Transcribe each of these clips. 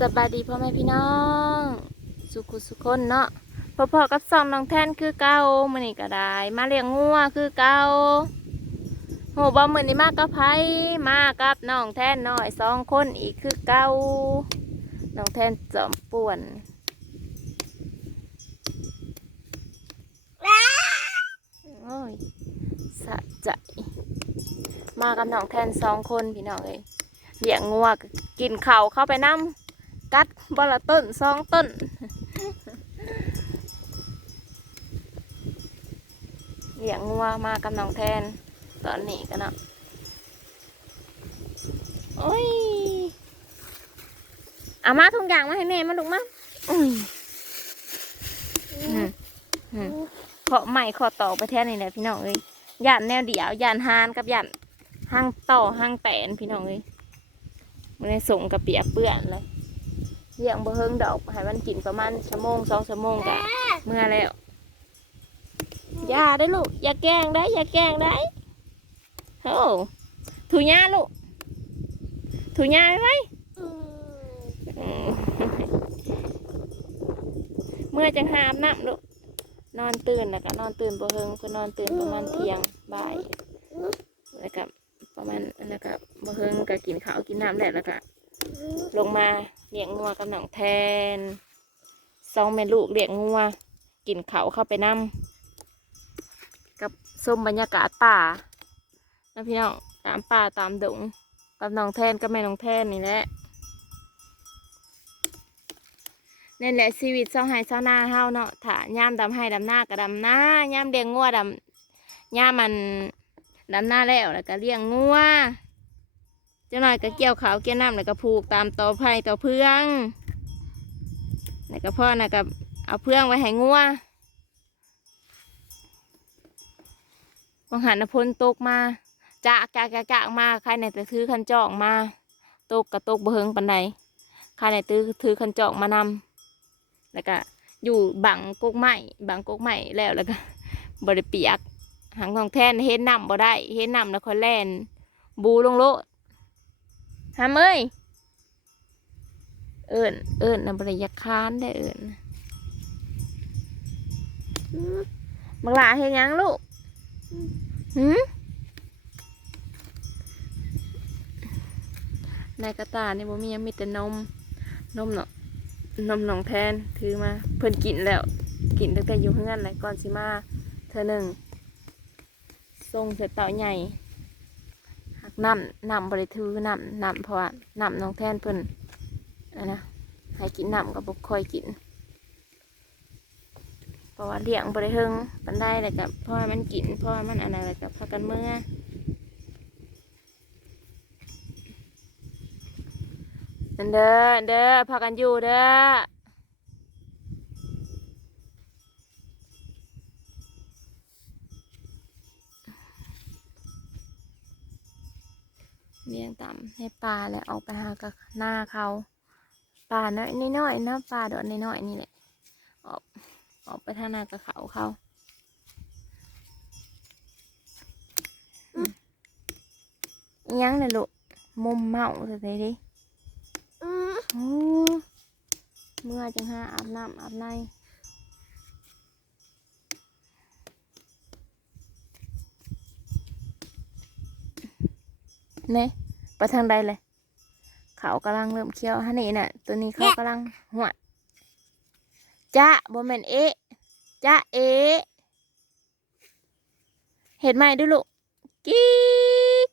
สบายดีพ่อแม่พี่น้อง สุขุสุขคนเนาะพอๆกับสองน้องแทนคือเก่ามือนี้ก็ได้ มาเลี้ยงงัวคือเก่าโหบ่มื้อนี้มากับไผมากับน้องแทนน้อยสองคนอีกคือเก่าน้องแทนจอมป่วนโอ้ยสะใจ มากับน้องแทนสองคนพี่น้องเอ้ยเลี้ยงงัวกินเข้าเข้าไปน้ำกัด บละต้นสองต้น เลี้ยงงัวมากับน้องแทน ตอนนี้กันเนาะโอ้ยเอามาทุกอย่างมาให้แม่มาลูกมาอุ้ยอืมอืมขอใหม่ขอต่อไปแท่นี่แหละพี่น้องเอ้ยย่านแนวเดียวย่านฮานกับย่านห้างต่อห้างแตนพี่น้องเอ้ยมันได้ส่งกระเปียกเปื้อนเลย เลี้ยงบ่เฮิงดอกให้มันกินประมาณชั่วโมงสองชั่วโมงกะเมื่อแล้วอย่าได้อลูกอย่าแกล้งได้อย่าแกล้งได้โอ้ถูหญ้าลูกถูหญ้าไว้อืมเมื่อจังหาอาบน้ำลูกนอนตื่นแล้วก็นอนตื่นบ่เฮิงเพื่อนอนตื่นประมาณเที่ยงบ่ายแล้วก็ประมาณแล้วก็บ่เฮิงก็กินข้าวกินน้ำแล้วแล้วก็ลงมา เลี้ยงงัวกับหนองแทนสองแม่ลูกเลี้ยงงัวกินเขาเข้าไปน้ำกับส้มบรรยากาศป่านะพี่น้องตามป่าตามดงกับหนองแทนกับแม่หนองแทนนี่แหละนั่นแหละชีวิตเศร้าไห้เศร้าหน้าเฮาเนาะถ้าย่ามดำให้ดำหน้าก็ดำหน้าย่ามเลี้ยงงัวดำย่ามมันดำหน้าแล้วแล้วก็เลี้ยงงัว เจ้าหน่อยก็เกี่ยวขาวเกี่ยวน้ำแล้วก็ผูกตามต่อไผ่ต่อเพื่องแล้วก็พ่อนะก็เอาเพื่องไว้ให้งัวบางหันพ้นตกมาจะกะกะกะมาใครไหนแต่ถือคันจอกมาตกกระตกเฮิงปันใดใครไหนถือถือคันจอกมานำแล้วก็อยู่บังกกไม้บังกกไม้แล้วแล้วก็บริเปียกหางของแท่นเห็นนำบ่ได้เห็นนำแล้วคอยแล่นบูลงโลด หามเอ้ยเอิญเอิญนำบริยาคานได้เอิญบังหลาเฮยังลูกหืมในกระตานี่บ่มียังมีแต่นม นมเนาะนมหนองแทนถือมาเพิ่นกินแล้ว กินตั้งแต่อยู่เฮือนเลยก่อนสิมา เธอหนึ่งทรงเสร็จเต่าใหญ่ น้ำน้ำบริทือน้ำน้ำเพราะว่าน้ำน้องแทนเพิ่นอันนะให้กินน้ำกับบกคอยกิน เพราะว่าเลี้ยงบริเฮงปันได้เลยกับพ่อมันกินพ่อมันอันอะไรกับพากันเมื่อเด้อเด้อพากันอยู่เด้อ เลี้ยงต่ำให้ปลาแล้วออกไปหากับหน้าเขาปลาน้อยน้อยๆนะปลาดอกน้อยๆนี่แหละออกออกไปทางหน้ากับเขาเขาอืมอิหยังเลยลูกมุมเมาสิเดิโอ้เมื่อจังหาอาบน้ำอาบในเนี่ย ไปทางใดเลย เขากำลังเริ่มเคี้ยวฮะนี่น่ะ ตัวนี้เขากำลังหัวดจ้าบอแมนเอะจ้าเอะเห็นไหมดูลูกกิ๊ก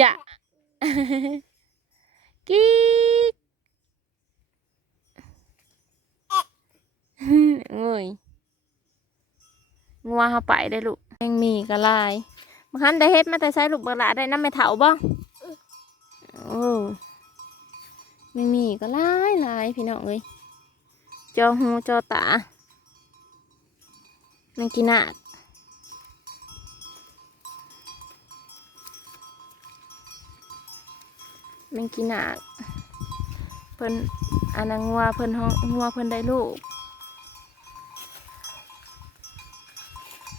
จ้ากิ๊กเงยงัวเขาไปได้ลูกยังมีกระลาย มาคันได้เฮ็ดมาแต่ใช้ลูกเบลาได้น้ำไม่เถาบ่โอ้ไม่มีก็หลายหลายพี่น้องเอ้ยจอหูจอตานังกินาดแมงกินาดเพิ่นอันนั้นงัวเพิ่นห้องงัวเพิ่นได้ลูก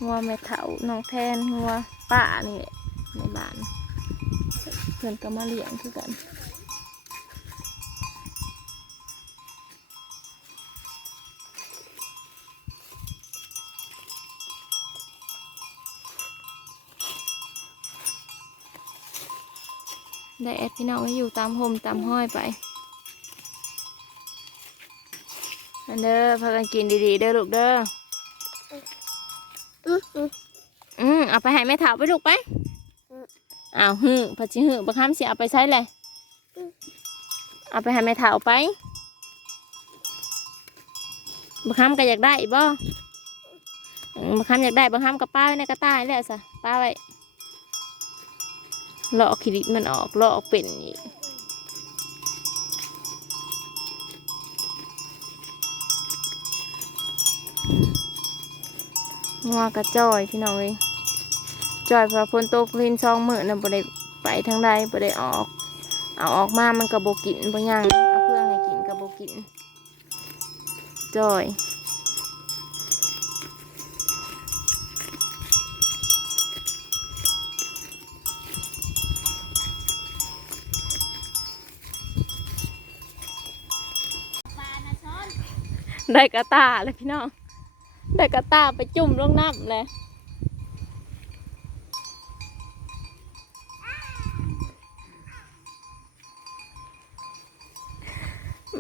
งัวแม่เถาน้องแทนงัว ป้านี่ในบ้าน เพื่อนก็มาเลี้ยงคือกันได้แอดพี่น้องให้อยู่ตามหฮมตามห้อยไปอันเด้อพากันกินดีๆเด้อลูกเด้อ เอาไปให้แม่ถาวไปลูกไปอืมอ้าวฮึพัดชิฮึบักคำสิเอาไปใช้เลยอืมเอาไปให้แม่ถาวไปบักคำก็อยากได้อีกบ่อืมบักคำอยากได้บักคำกับป้าไว้ในกระต่ายแล้วสะป้าไว้ลอกขีดิมันออกลอกเป็นอีกงัวกระจอยพี่น้องเอ้ย จอยพอพ้นตกลินซองมือน่ะบ่ได้ไปทางใดบ่ได้ออก เอาออกมามันก็บ่กินบ่ยังเอาเพื่อนให้กินก็บ่กินจอยได้กระตาเลยพี่น้อง ได้กระตาไปจุ่มลงน้ำเลย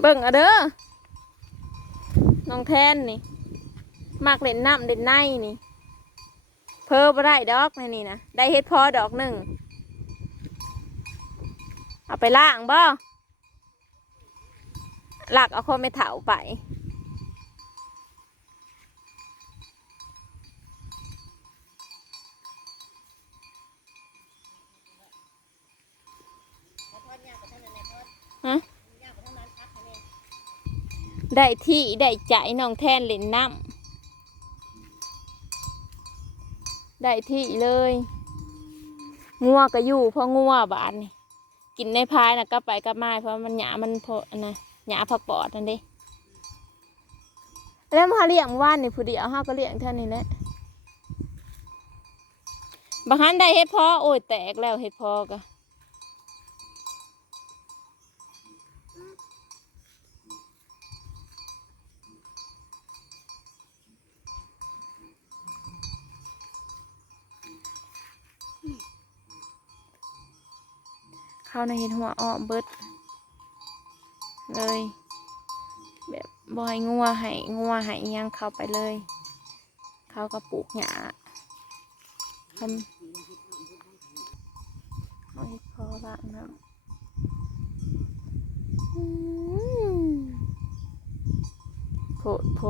เบิ่งเอะเด้อ น้องแทนนี่มากเล่นน้ำเล่นในนี่ เพอบ่ได้ดอกในนี่นะได้เฮ็ดพอดอกหนึ่ง เอาไปล่างบ่หลักเอาข้อไม่เถาไป ได้ที่ได้ใจน้องแทนเล่นน้ำได้ที่เลยงัวก็อยู่เพราะงัวบานนี่กินในพายนะก็ไปก็มาเพราะมันหยามันพออันนะหยาผักปอดนั่นด้แล้วมาเลี้ยงว่านนี่ผู้เดียวเฮาก็เลี้ยงเท่านี้แหละบางครั้งได้เห็ดพอโอ้ยแตกแล้วเห็ดพอก็ เข้าในเห็ดหัวอ้อเบิด เลยแบบบอยงัวให้งัวให้อิหยังเข้าไปเลย เขาก็ปลูกหญ้าทำเอาให้พอละนะอืมโพดโพ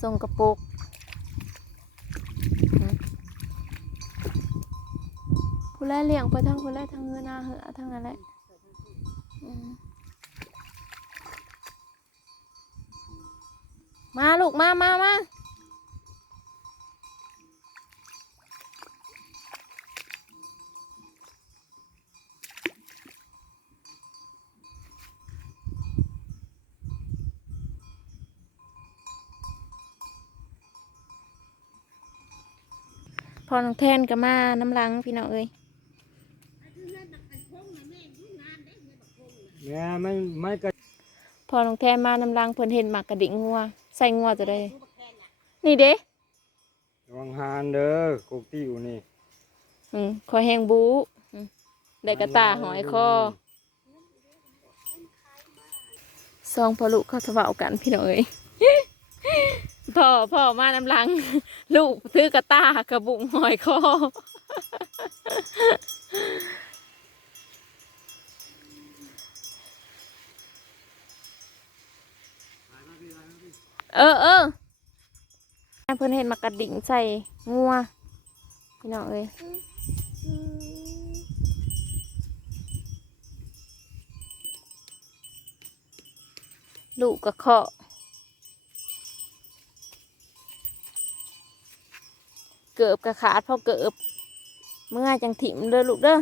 ส่งกระปุก ผู้แรกเลี้ยงไปทั้งผู้แรกทั้งเงือหน้าเหอะทั้งนั้นแหละอืมมาลูกมามามาพอน้องแทนก็มาน้ำลังพี่น้องเอ้ย ไม่ไม่ก็พอน้องแทนมาน้ำลังเพิ่นเห็นหมากกระดิ่งงัวใส่งัวจะได้ นี่เด้ระวังหานเด้อกกติ้วนี่อืมคอยแหงบูอืมได้กระตาหอยคอซองพอลูกเขาสวากันพี่น้องเอ้ย พ่อพ่อมาน้ำลัง ลูกถือกระตากระบุงหอยคอ เออเออเพิ่นเห็นมากระดิ่งใส่งัวพี่น้องเอ้ยลูกกระเคาะเกือบกระขาดพราะเกือบเมื่อจังถิ่มเด้อลูกเด้อ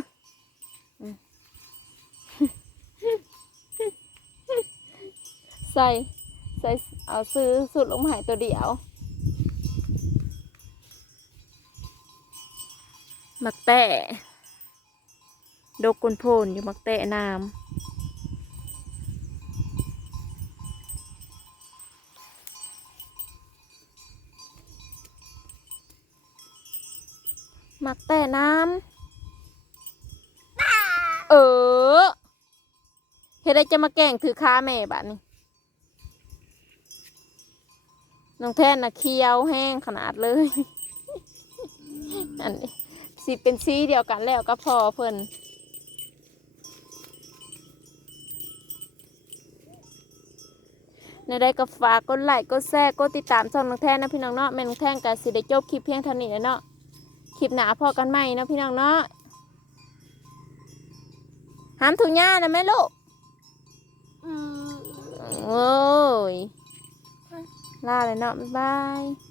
ใส่ ใส่เอาซื้อสุดลงมาใหายตัวเดียวมักแตะดกกุนโพนอยู่มักแตะน้ำมักแต่น้ำเออเฮ็ดได้จะมาแกล้งถือค้าแม่บัดนี้ น้องแท่นน่ะเคี้ยวแห้งขนาดเลย อันนี้สิเป็นสีเดียวกันแล้วก็พอเพิ่นในได้ก็ฝากกดไลค์กดแชร์กดติดตามช่องน้องแท่นนะพี่น้องเนาะแม่น้องแท่นก็สิได้จบคลิปเพียงเท่านี้แหล้วเนาะคลิปหนาพอกันใหม่เนาะพี่น้องเนาะห้ามถุงหญ้านะแม่ลูกอืมโอ้ย ลาเลยเนาะบ๊ายบาย